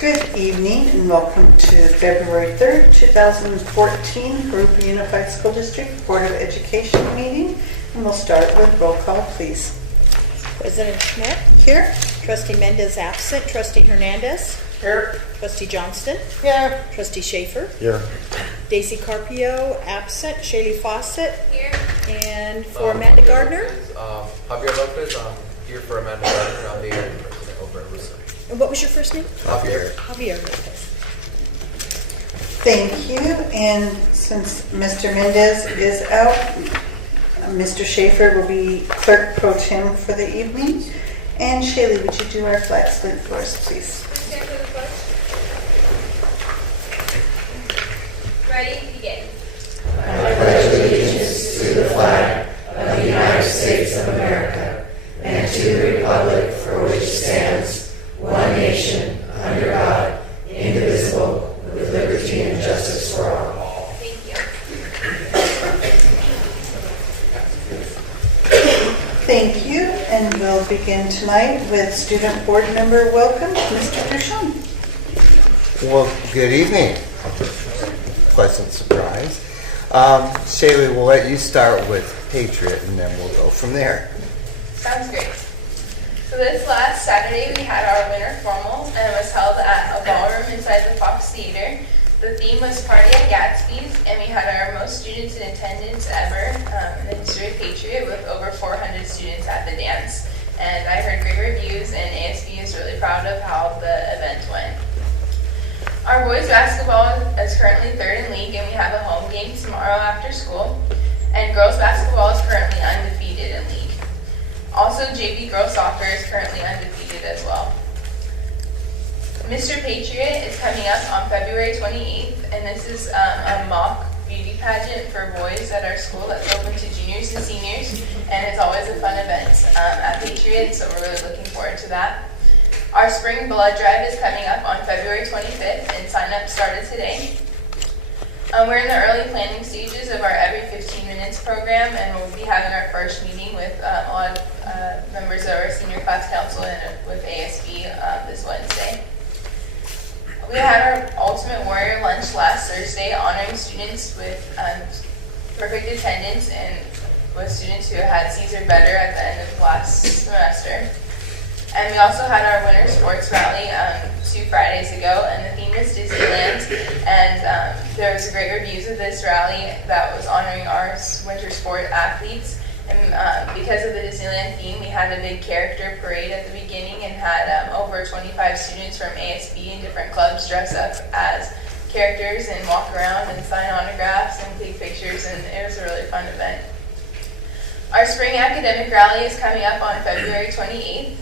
Good evening and welcome to February 3rd, 2014 Jurupa Unified School District Board of Education meeting. And we'll start with roll call, please. President Schmidt? Here. Trustee Mendez absent. Trustee Hernandez? Here. Trustee Johnston? Here. Trustee Schaefer? Here. Daisy Carpio absent. Shaylee Fawcett? Here. And for Amanda Gardner? Javier Lopez, I'm here for Amanda Gardner. I'm the area president over at Russo. And what was your first name? Javier. Javier Lopez. Thank you. And since Mr. Mendez is out, Mr. Schaefer will be clerk pro tem for the evening. And Shaylee, would you do our flag salute for us, please? Stand for the pledge. Ready? Begin. I pledge allegiance to the flag of the United States of America and to the republic for which it stands, one nation, under God, indivisible, with liberty and justice for all. Thank you. Thank you. And we'll begin tonight with student board member welcome, Mr. Duchamp. Well, good evening. Pleasant surprise. Shaylee, we'll let you start with Patriot, and then we'll go from there. Sounds great. So this last Saturday we had our winter formal and it was held at a ballroom inside the Fox Theater. The theme was Party at Gatsby's and we had our most students in attendance ever in the history of Patriot with over 400 students at the dance. And I heard great reviews and ASB is really proud of how the event went. Our boys basketball is currently third in league and we have a home game tomorrow after school. And girls basketball is currently undefeated in league. Also, JV girls soccer is currently undefeated as well. Mr. Patriot is coming up on February 28th, and this is a mock beauty pageant for boys at our school that's open to juniors and seniors, and it's always a fun event at Patriot, so we're really looking forward to that. Our spring blood drive is coming up on February 25th, and sign-up started today. We're in the early planning stages of our Every 15 Minutes program, and we'll be having our first meeting with a lot of members of our senior class council and with ASB this Wednesday. We had our Ultimate Warrior lunch last Thursday, honoring students with perfect attendance and with students who had Caesar better at the end of last semester. And we also had our winter sports rally 2 Fridays ago, and the theme is Disneyland. And there was great reviews of this rally that was honoring our winter sport athletes. And because of the Disneyland theme, we had a big character parade at the beginning and had over 25 students from ASB and different clubs dress up as characters and walk around and sign autographs and take pictures, and it was a really fun event. Our spring academic rally is coming up on February 28th.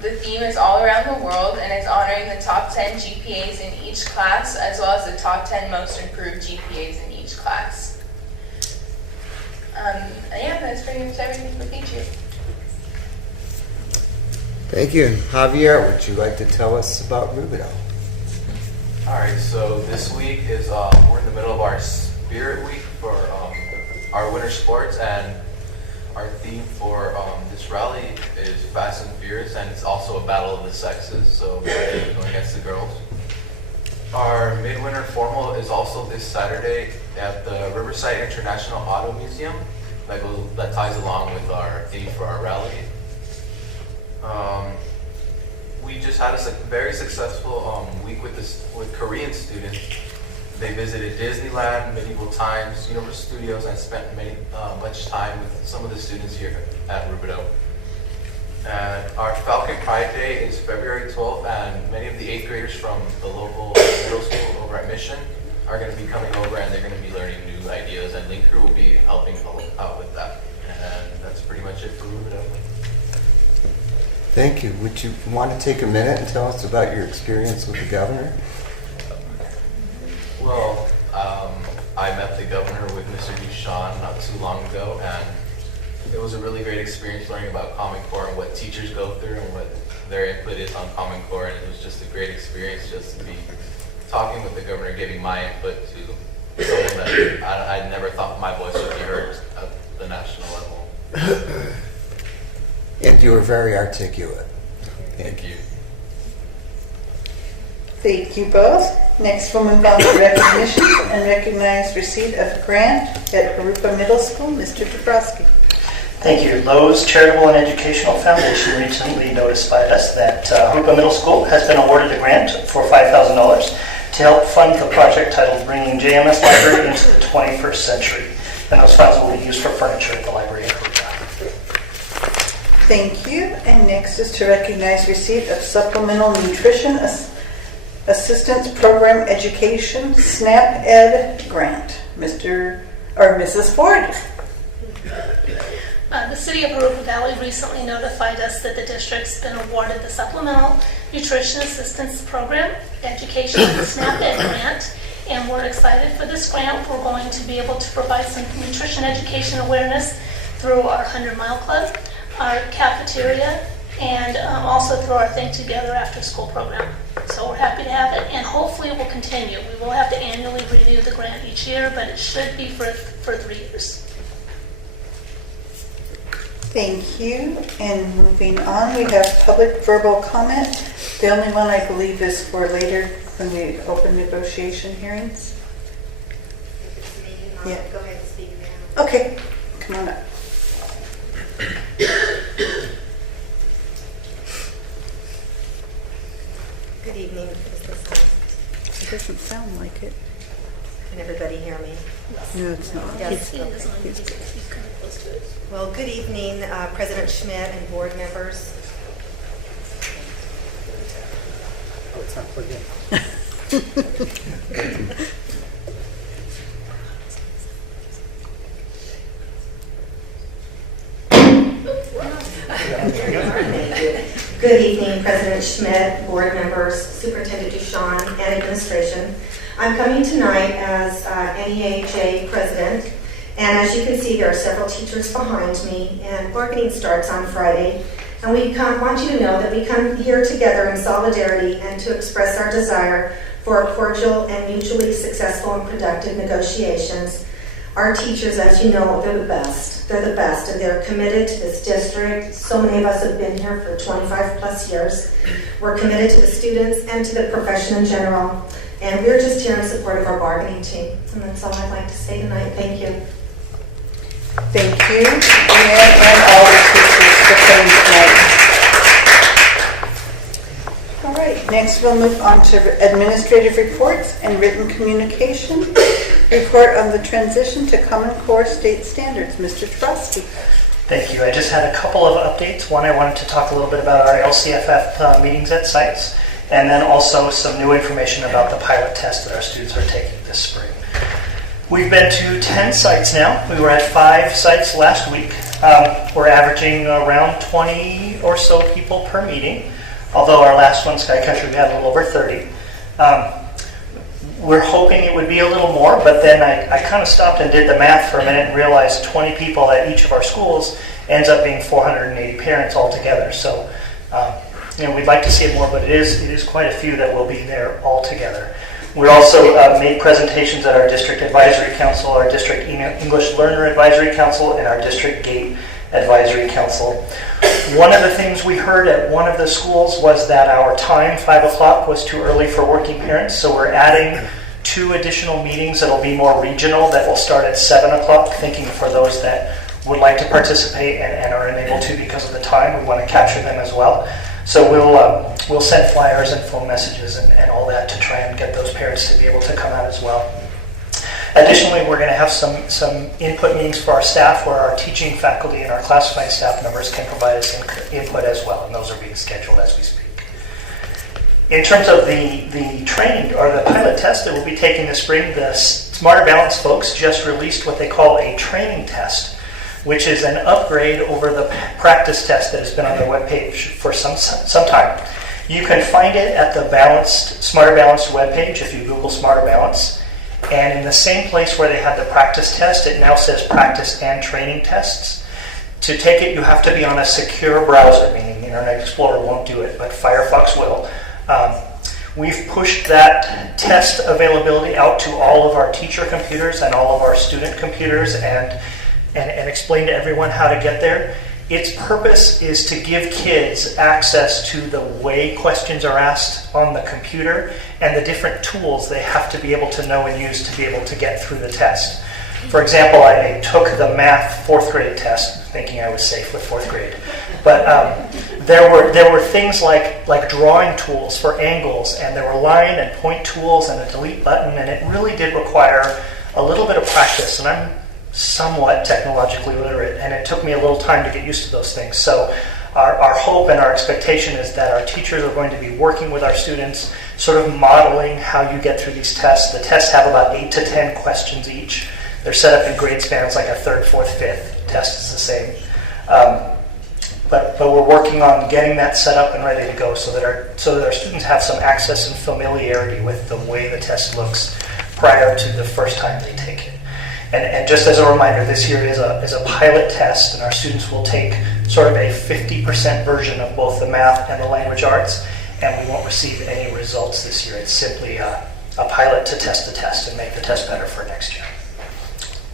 The theme is all around the world, and it's honoring the top 10 GPAs in each class, as well as the top 10 most improved GPAs in each class. Yeah, that's pretty much everything for Patriot. Thank you. And Javier, would you like to tell us about Rubio? All right, so this week is we're in the middle of our Spirit Week for our winter sports, and our theme for this rally is Fast and Furious, and it's also a battle of the sexes, so we're going against the girls. Our midwinter formal is also this Saturday at the Riverside International Auto Museum. That ties along with our theme for our rally. We just had a very successful week with Korean students. They visited Disneyland, Medieval Times, Universal Studios, and spent much time with some of the students here at Rubidoux. And our Falcon Pride Day is February 12th, and many of the 8th graders from the local middle school over at Mission are going to be coming over, and they're going to be learning new ideas, and Link Crew will be helping out with that. And that's pretty much it for Rubidoux. Thank you. Would you want to take a minute and tell us about your experience with the governor? Well, I met the governor with Mr. Duchamp not too long ago, and it was a really great experience learning about Common Core and what teachers go through and what their input is on Common Core, and it was just a great experience just to be talking with the governor, giving my input to someone that I never thought my voice would be heard at the national level. And you were very articulate. Thank you. Thank you both. Next, we'll move on to recognitions and recognize receipt of grant at Jurupa Middle School. Mr. Dabrowski. Thank you. Lowe's Charitable and Educational Foundation recently notified us that Jurupa Middle School has been awarded a grant for $5,000 to help fund the project titled Bringing JMS Library into the 21st Century. And those funds will be used for furniture at the library in Jurupa. Thank you. And next is to recognize receipt of Supplemental Nutrition Assistance Program Education SNAP Ed Grant. Mr. or Mrs. Ford. The City of Jurupa Valley recently notified us that the district's been awarded the Supplemental Nutrition Assistance Program Education SNAP Ed Grant, and we're excited for this grant. We're going to be able to provide some nutrition education awareness through our 100-Mile Club, our cafeteria, and also through our Think Together After School program. So we're happy to have it, and hopefully it will continue. We will have to annually renew the grant each year, but it should be for 3 years. Thank you. And moving on, we have public verbal comment. The only one I believe is for later when we open negotiation hearings. Go ahead and speak now. Okay, come on up. Good evening. Is this on? It doesn't sound like it. Can everybody hear me? No, it's not. Yes. It is on. You come close to it. Well, good evening, President Schmidt and board members. Oh, it's not plugged in. Good evening, President Schmidt, board members, Superintendent Duchamp, and administration. I'm coming tonight as NEAJ president, and as you can see, there are several teachers behind me, and bargaining starts on Friday. And we want you to know that we come here together in solidarity and to express our desire for cordial and mutually successful and productive negotiations. Our teachers, as you know, they're the best. They're the best, and they're committed to this district. So many of us have been here for 25 plus years. We're committed to the students and to the profession in general. And we're just here in support of our bargaining team. And that's all I'd like to say tonight. Thank you. Thank you, and all the teachers for coming tonight. All right, next we'll move on to administrative reports and written communication. Report on the transition to Common Core state standards. Mr. Trusty. Thank you. I just had a couple of updates. One, I wanted to talk a little bit about our LCFF meetings at sites, and then also some new information about the pilot test that our students are taking this spring. We've been to 10 sites now. We were at 5 sites last week. We're averaging around 20 or so people per meeting, although our last one, Sky Country, we had a little over 30. We're hoping it would be a little more, but then I kind of stopped and did the math for a minute and realized 20 people at each of our schools ends up being 480 parents altogether. So, we'd like to see it more, but it is quite a few that will be there altogether. We also made presentations at our District Advisory Council, our District English Learner Advisory Council, and our District GATE Advisory Council. One of the things we heard at one of the schools was that our time, 5 o'clock, was too early for working parents, so we're adding 2 additional meetings that will be more regional that will start at 7 o'clock, thinking for those that would like to participate and are unable to because of the time. We want to capture them as well. So we'll send flyers and phone messages and all that to try and get those parents to be able to come out as well. Additionally, we're going to have some input meetings for our staff where our teaching faculty and our classified staff members can provide us input as well, and those are being scheduled as we speak. In terms of the training or the pilot test that we'll be taking this spring, the Smarter Balance folks just released what they call a training test, which is an upgrade over the practice test that has been on their webpage for some time. You can find it at the Smarter Balanced webpage if you Google Smarter Balance. And in the same place where they had the practice test, it now says practice and training tests. To take it, you have to be on a secure browser, meaning Internet Explorer won't do it, but Firefox will. We've pushed that test availability out to all of our teacher computers and all of our student computers and explained to everyone how to get there. Its purpose is to give kids access to the way questions are asked on the computer and the different tools they have to be able to know and use to be able to get through the test. For example, I took the math 4th grade test thinking I was safe with 4th grade. But there were things like drawing tools for angles, and there were line and point tools and a delete button, and it really did require a little bit of practice. And I'm somewhat technologically literate, and it took me a little time to get used to those things. So our hope and our expectation is that our teachers are going to be working with our students, sort of modeling how you get through these tests. The tests have about 8 to 10 questions each. They're set up in grade spans, like a 3rd, 4th, 5th test is the same. But we're working on getting that set up and ready to go so that our students have some access and familiarity with the way the test looks prior to the first time they take it. And just as a reminder, this year is a pilot test, and our students will take sort of a 50% version of both the math and the language arts, and we won't receive any results this year. It's simply a pilot to test the test and make the test better for next year.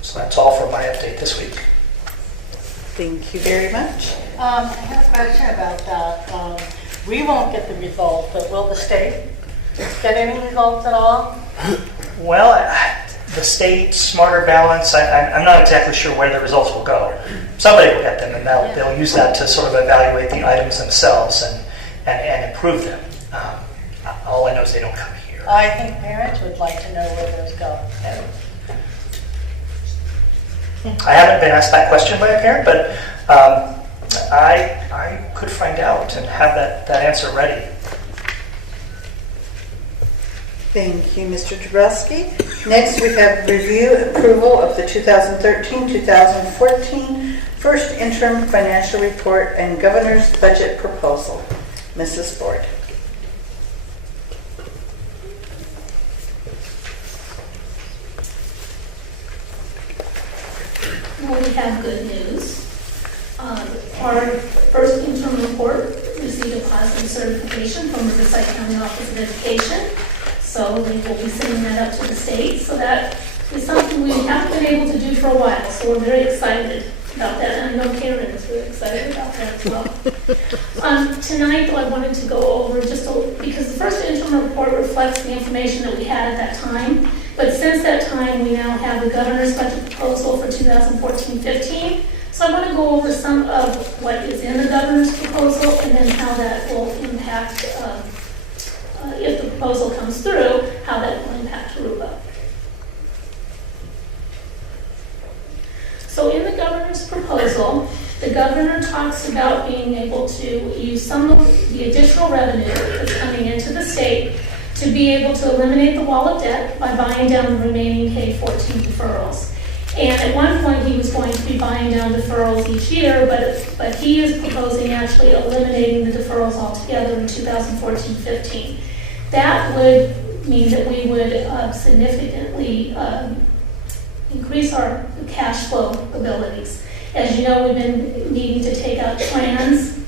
So that's all for my update this week. Thank you very much. I have a question about that. We won't get the result, but will the state get any results at all? Well, the state, Smarter Balance, I'm not exactly sure where the results will go. Somebody will get them, and they'll use that to sort of evaluate the items themselves and improve them. All I know is they don't come here. I think parents would like to know where those go. I haven't been asked that question by a parent, but I could find out and have that answer ready. Thank you, Mr. Dabrowski. Next, we have review approval of the 2013-2014 first interim financial report and governor's budget proposal. Mrs. Ford. Well, we have good news. Our first interim report received a positive certification from the Riverside County Office of Education. So we will be sending that up to the state. So that is something we haven't been able to do for a while. So we're very excited about that. And I know Karen is really excited about that as well. Tonight, though, I wanted to go over because the first interim report reflects the information that we had at that time. But since that time, we now have the governor's budget proposal for 2014-15. So I want to go over some of what is in the governor's proposal and then how that will impact, if the proposal comes through, how that will impact Jurupa. So in the governor's proposal, the governor talks about being able to use some of the additional revenue that's coming into the state to be able to eliminate the wall of debt by buying down the remaining K-14 deferrals. And at one point, he was going to be buying down deferrals each year, but he is proposing actually eliminating the deferrals altogether in 2014-15. That would mean that we would significantly increase our cash flow abilities. As you know, we've been needing to take out trans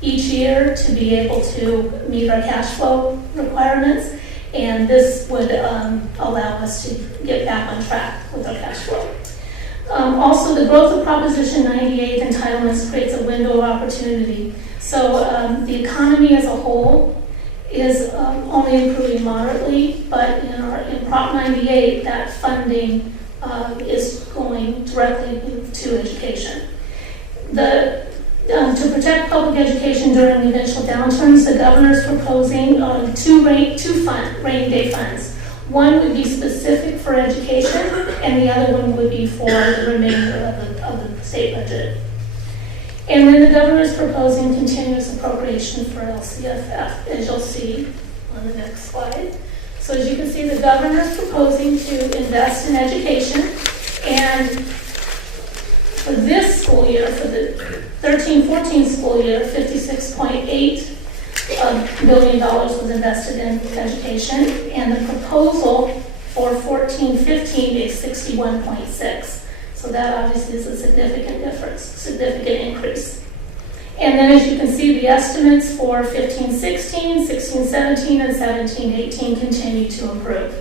each year to be able to meet our cash flow requirements, and this would allow us to get back on track with our cash flow. Also, the growth of Proposition 98 entitlements creates a window of opportunity. So the economy as a whole is only improving moderately, but in Prop 98, that funding is going directly to education. To protect public education during the eventual downturns, the governor is proposing two rainy day funds. One would be specific for education, and the other one would be for the remainder of the state budget. And then the governor is proposing continuous appropriation for LCFF, as you'll see on the next slide. So as you can see, the governor is proposing to invest in education, and for this school year, for the 13-14 school year, $56.8 billion was invested in education, and the proposal for 14-15 is 61.6. So that obviously is a significant difference, significant increase. And then as you can see, the estimates for 15-16, 16-17, and 17-18 continue to improve.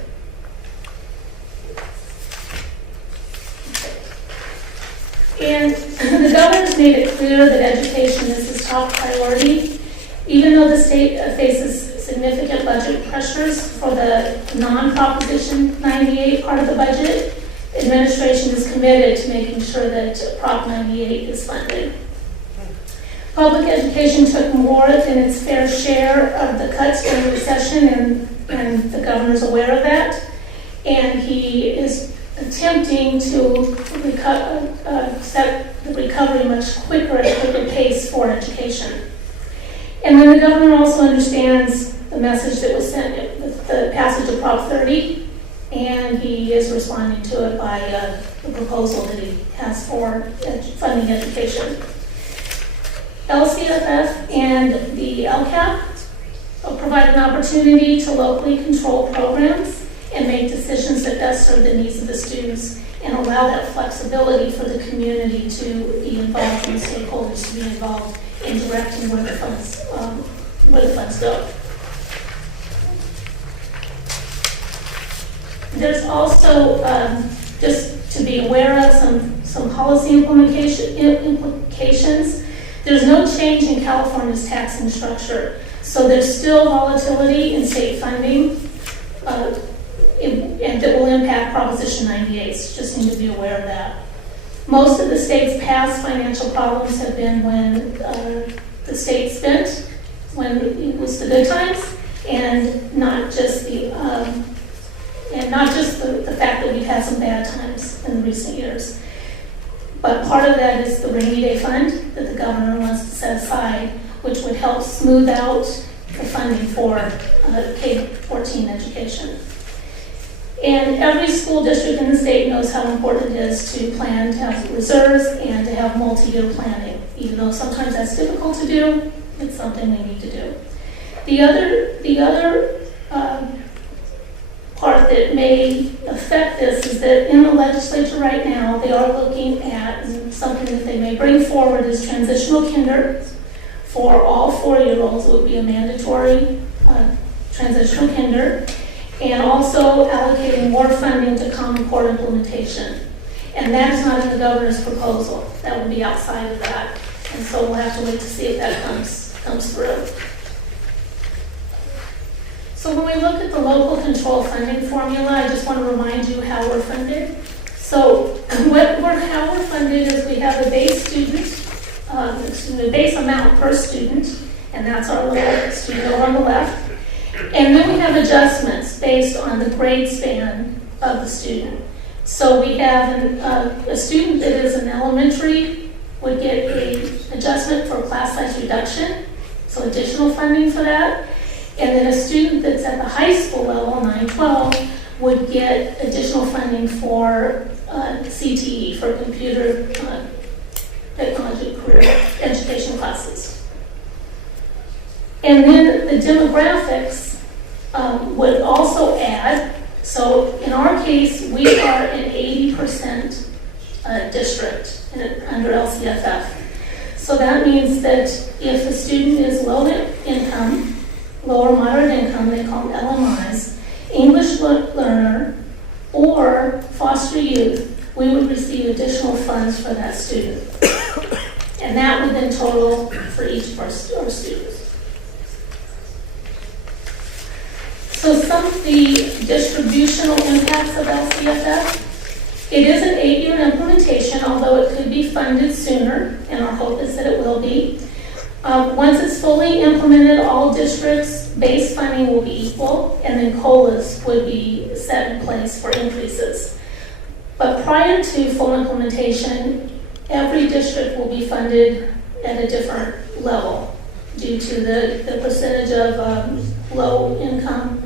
And the governor has made it clear that education is his top priority. Even though the state faces significant budget pressures for the non-Proposition 98 part of the budget, administration is committed to making sure that Prop 98 is funded. Public education took more than its fair share of the cuts during the recession, and the governor's aware of that. And he is attempting to set the recovery much quicker at a quicker pace for education. And then the governor also understands the message that was sent with the passage of Prop 30, and he is responding to it by the proposal that he has for funding education. LCFF and the LCAP provide an opportunity to locally control programs and make decisions that best serve the needs of the students and allow that flexibility for the community to be involved and the stakeholders to be involved in directing where the funds go. There's also, just to be aware of, some policy implications. There's no change in California's taxing structure, so there's still volatility in state funding, and that will impact Proposition 98. So just need to be aware of that. Most of the state's past financial problems have been when the state spent, when it was the good times, and not just the fact that we've had some bad times in recent years. But part of that is the rainy day fund that the governor wants to set aside, which would help smooth out the funding for K-14 education. And every school district in the state knows how important it is to plan to have reserves and to have multi-year planning. Even though sometimes that's difficult to do, it's something we need to do. The other part that may affect this is that in the legislature right now, they are looking at something that they may bring forward is transitional kinder. For all 4-year-olds, it would be a mandatory transitional kinder, and also allocating more funding to Common Core implementation. And that is not in the governor's proposal. That would be outside of that. And so we'll have to wait to see if that comes through. So when we look at the local control funding formula, I just want to remind you how we're funded. So how we're funded is we have a base base amount per student, and that's our little student over on the left. And then we have adjustments based on the grade span of the student. So we have a student that is in elementary would get an adjustment for class size reduction, so additional funding for that. And then a student that's at the high school level, 9-12, would get additional funding for CTE, for computer technology career education classes. And then the demographics would also add, so in our case, we are an 80% district under LCFF. So that means that if a student is low income, lower moderate income, they call them LMIs, English learner, or foster youth, we would receive additional funds for that student. And that would then total for each of our students. So some of the distributional impacts of LCFF, it is an 8-year implementation, although it could be funded sooner, and our hope is that it will be. Once it's fully implemented, all districts' base funding will be equal, and then COLAs would be set in place for increases. But prior to full implementation, every district will be funded at a different level due to the percentage of low income,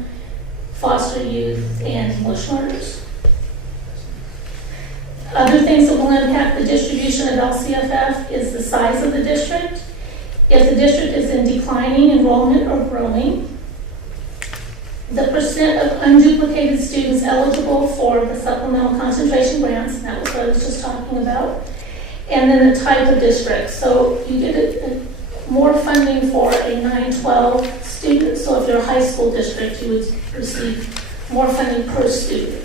foster youth, and English learners. Other things that will impact the distribution of LCFF is the size of the district. If the district is in declining enrollment or growing, the percent of unduplicated students eligible for the supplemental concentration grants, and that was what I was just talking about, and then the type of district. So you get more funding for a 9-12 student, so if you're a high school district, you would receive more funding per student.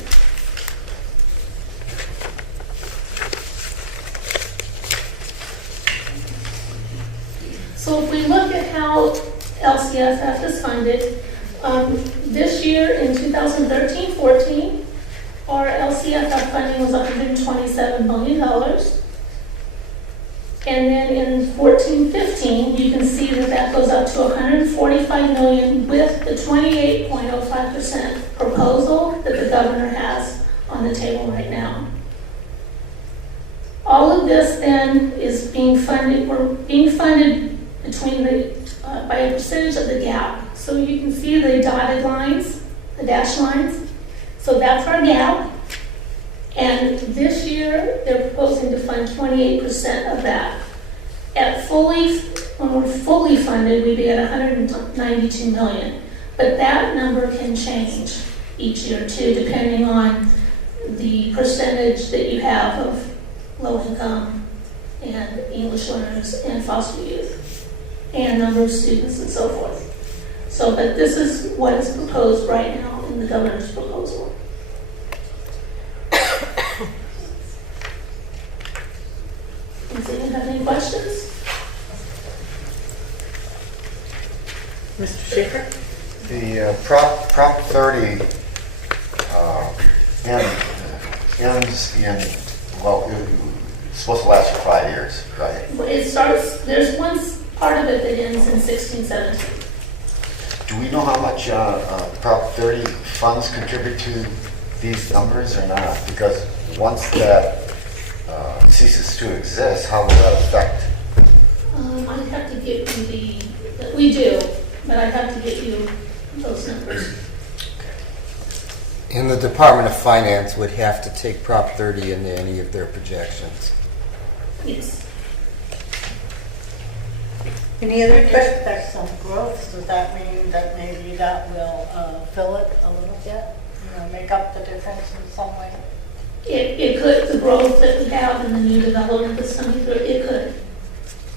LCFF is funded. This year, in 2013-14, our LCFF funding was $127 million. And then in 14-15, you can see that that goes up to $145 million with the 28.05% proposal that the governor has on the table right now. All of this then is being funded. We're being funded between by a percentage of the gap. So you can see the dotted lines, the dashed lines. So that's our gap. And this year, they're proposing to fund 28% of that. When we're fully funded, we'd be at $192 million. But that number can change each year too, depending on the percentage that you have of low income and English learners and foster youth and number of students and so forth. So, but this is what is proposed right now in the governor's proposal. Does anyone have any questions? Mr. Schaefer? The Prop 30 ends in, well, it's supposed to last for 5 years, right? It starts, there's one part of it that ends in 16-17. Do we know how much Prop 30 funds contribute to these numbers or not? Because once that ceases to exist, how will that affect? I'd have to get you we do, but I'd have to get you those numbers. And the Department of Finance would have to take Prop 30 into any of their projections. Yes. Any other If questions? there's some growth, does that mean that maybe that will fill it a little bit? Make up the difference in some way? It could, the growth that we have in the new development that's coming through, it could.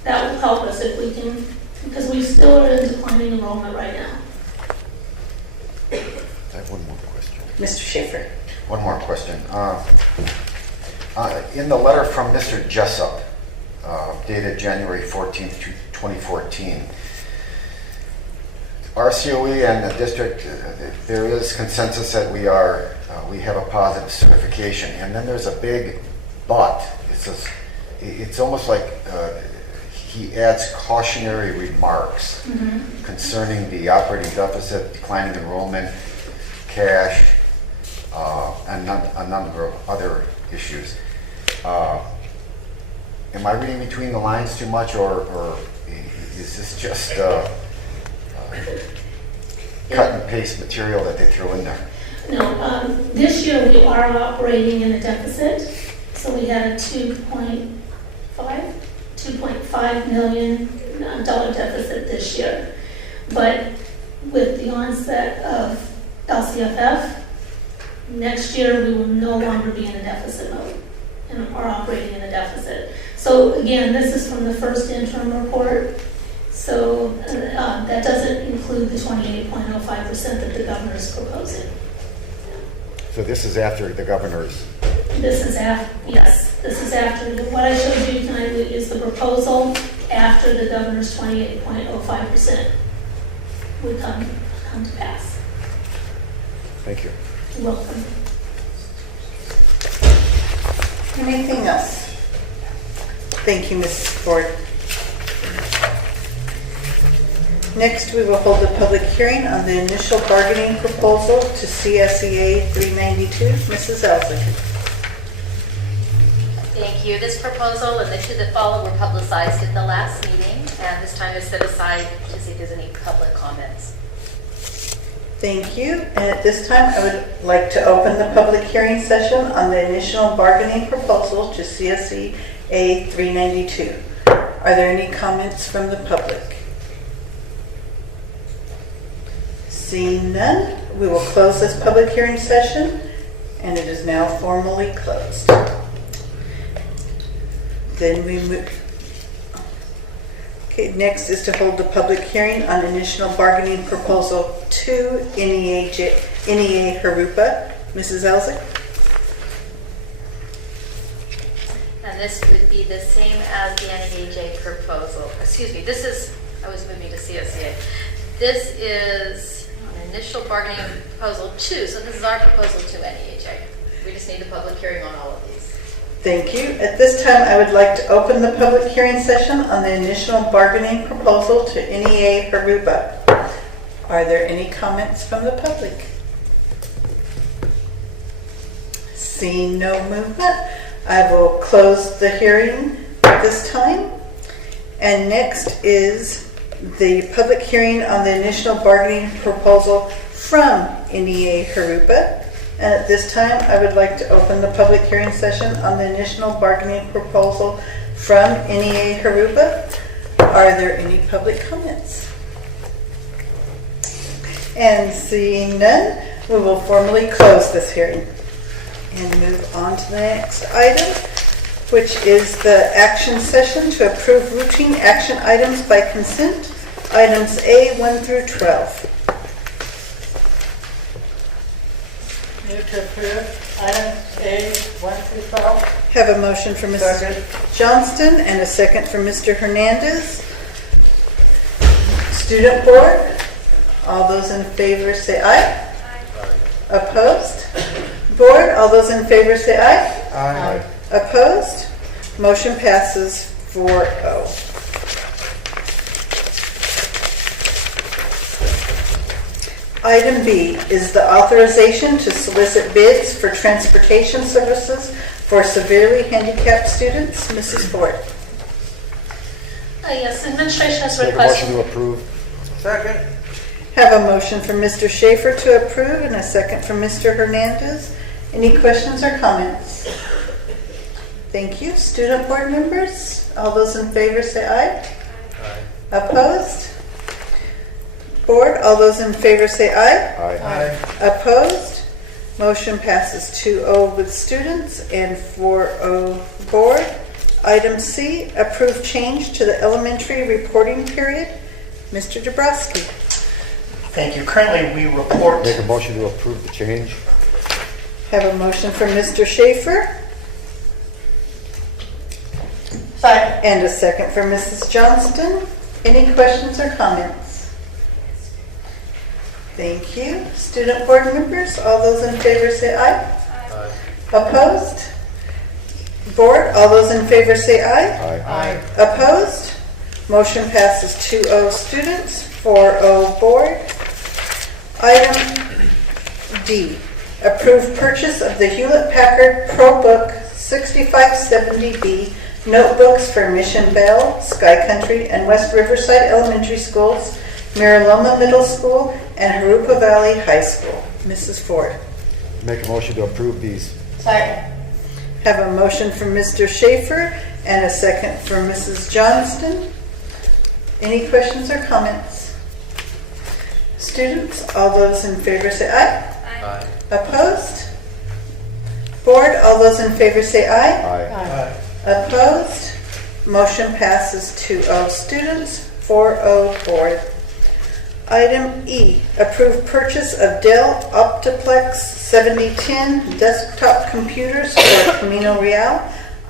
That will help us if we can, because we still are in declining enrollment right now. I have one more question. Mr. Schaefer? One more question. In the letter from Mr. Jessup, dated January 14th, 2014, RCOE and the district, there is consensus that we have a positive certification. And then there's a big but. It's almost like he adds cautionary remarks concerning the operating deficit, declining enrollment, cash, and a number of other issues. Am I reading between the lines too much, or is this just cut and paste material that they throw in there? No, this year we are operating in a deficit. So we had a $2.5 million deficit this year. But with the onset of LCFF, next year we will no longer be in a deficit mode and are operating in a deficit. So again, this is from the first interim report. So that doesn't include the 28.05% that the governor is proposing. So this is after the governor's. This is after, yes, this is after. What I showed you tonight is the proposal after the governor's 28.05% would come to pass. Thank you. You're welcome. Anything else? Thank you, Mrs. Ford. Next, we will hold a public hearing on the initial bargaining proposal to CSEA 392. Mrs. Elsick. Thank you. This proposal and the two that follow were publicized at the last meeting, and this time is set aside to see if there's any public comments. Thank you. And at this time, I would like to open the public hearing session on the initial bargaining proposal to CSEA 392. Are there any comments from the public? Seeing none, we will close this public hearing session, and it is now formally closed. Then we move. Okay, next is to hold the public hearing on initial bargaining proposal 2 NEA Jurupa. Mrs. Elsick? And this would be the same as the NEAJ proposal. Excuse me, I was moving to CSEA. This is an initial bargaining proposal 2, so this is our proposal to NEHA. We just need a public hearing on all of these. Thank you. At this time, I would like to open the public hearing session on the initial bargaining proposal to NEA Jurupa. Are there any comments from the public? Seeing no movement, I will close the hearing at this time. And next is the public hearing on the initial bargaining proposal from NEA Jurupa. And at this time, I would like to open the public hearing session on the initial bargaining proposal from NEA Jurupa. Are there any public comments? And seeing none, we will formally close this hearing and move on to the next item, which is the action session to approve routine action items by consent, items A 1 through 12. Move to approve items A 1 through 12. Have a motion from Mrs. Johnston and a second from Mr. Hernandez. Student board, all those in favor say aye. Opposed? Board, all those in favor say aye. Aye. Opposed? Motion passes 4-0. Item B is the authorization to solicit bids for transportation services for severely handicapped students. Mrs. Ford. Yes, administration has Make a motion requested. to approve. Second. Have a motion from Mr. Schaefer to approve and a second from Mr. Hernandez. Any questions or comments? Thank you. Student board members, all those in favor say aye. Aye. Opposed? Board, all those in favor say aye. Aye. Opposed? Motion passes 2-0 with students and 4-0 board. Item C, approve change to the elementary reporting period. Mr. Dabrowski. Thank you. Currently, we report. Make a motion to approve the change. Have a motion from Mr. Schaefer Second. and a second from Mrs. Johnston. Any questions or comments? Thank you. Student board members, all those in favor say aye. Aye. Opposed? Board, all those in favor say aye. Aye. Opposed? Motion passes 2-0 students, 4-0 board. Item D, approve purchase of the Hewlett-Packard ProBook 6570B notebooks for Mission Bell, Sky Country, and West Riverside Elementary Schools, Miraloma Middle School, and Jurupa Valley High School. Mrs. Ford. Make a motion to approve these. Second. Have a motion from Mr. Schaefer and a second from Mrs. Johnston. Any questions or comments? Students, all those in favor say aye. Aye. Opposed? Board, all those in favor say aye. Aye. Opposed? Motion passes 2-0 students, 4-0 board. Item E, approve purchase of Dell Optiplex 7010 desktop computers for Camino Real,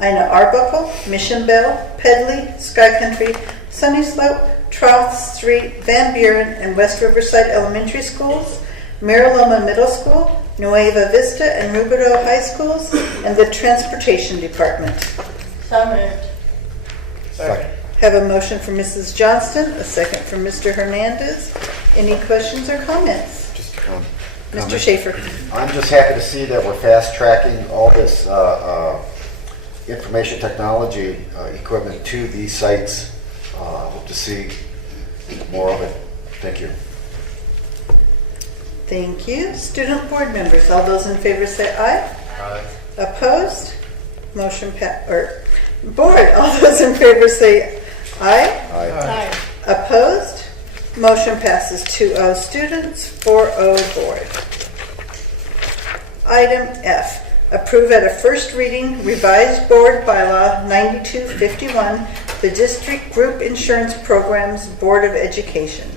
Ina Arbuckle, Mission Bell, Pedley, Sky Country, Sunny Slope, Trouth Street, Van Buren, and West Riverside Elementary Schools, Miraloma Middle School, Nueva Vista and Rubidoux High Schools, and the Transportation Department. So moved. Second. Have a motion from Mrs. Johnston, a second from Mr. Hernandez. Any questions or comments? Just Mr. comment. Schaefer. I'm just happy to see that we're fast tracking all this information technology equipment to these sites. Hope to see more of it. Thank you. Thank you. Student board members, all those in favor say aye. Aye. Opposed? Motion board, all those in favor say aye. Aye. Aye. Opposed? Motion passes 2-0 students, 4-0 board. Item F, approve at a first reading revised board bylaw 9251, the District Group Insurance Programs Board of Education.